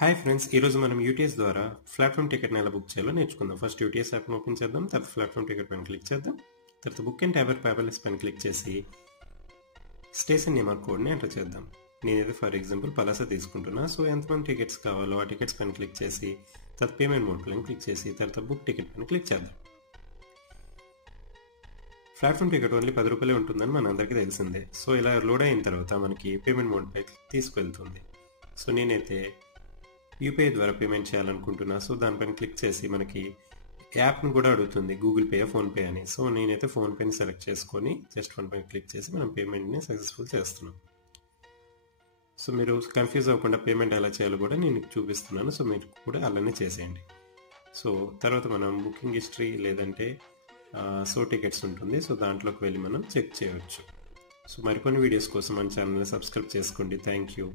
Hi friends, ఈరోజు మనం UTS ద్వారా ప్లాట్ఫామ్ టికెట్ని ఎలా బుక్ చేయాలో నేర్చుకుందాం. ఫస్ట్ యూటీఎస్ యాప్ని ఓపెన్ చేద్దాం, తర్వాత ప్లాట్ఫామ్ టికెట్ పైన క్లిక్ చేద్దాం, తర్వాత బుక్ అండ్ పేపర్లెస్ పైన క్లిక్ చేసి స్టేషన్ నెంబర్ కోడ్ని ఎంటర్ చేద్దాం. నేనైతే ఫర్ ఎగ్జాంపుల్ పలాస తీసుకుంటున్నా. సో ఎంతమంది టికెట్స్ కావాలో ఆ టికెట్స్ పైన క్లిక్ చేసి తర్వాత పేమెంట్ మోడ్ పైన క్లిక్ చేసి తర్వాత బుక్ టికెట్ పైన క్లిక్ చేద్దాం. ప్లాట్ఫామ్ టికెట్ ఓన్లీ 10 రూపాయలే ఉంటుందని మనందరికీ తెలిసిందే. సో ఇలా లోడ్ అయిన తర్వాత మనకి పేమెంట్ మోడ్ పై తీసుకువెళ్తుంది. సో నేనైతే యూపీఐ ద్వారా పేమెంట్ చేయాలనుకుంటున్నా. సో దానిపైన క్లిక్ చేసి మనకి యాప్ను కూడా అడుగుతుంది, గూగుల్ పే, ఫోన్పే అని. సో నేనైతే ఫోన్పేని సెలెక్ట్ చేసుకొని జస్ట్ ఫోన్ పైన క్లిక్ చేసి మనం పేమెంట్ని సక్సెస్ఫుల్ చేస్తున్నాం. సో మీరు కన్ఫ్యూజ్ అవ్వకుండా పేమెంట్ ఎలా చేయాలో కూడా నేను చూపిస్తున్నాను. సో మీరు కూడా అలానే చేసేయండి. సో తర్వాత మనం బుకింగ్ హిస్టరీ లేదంటే సో టికెట్స్ ఉంటుంది. సో దాంట్లోకి వెళ్ళి మనం చెక్ చేయవచ్చు. సో మరికొన్ని వీడియోస్ కోసం మన ఛానల్ని సబ్స్క్రైబ్ చేసుకోండి. Thank you.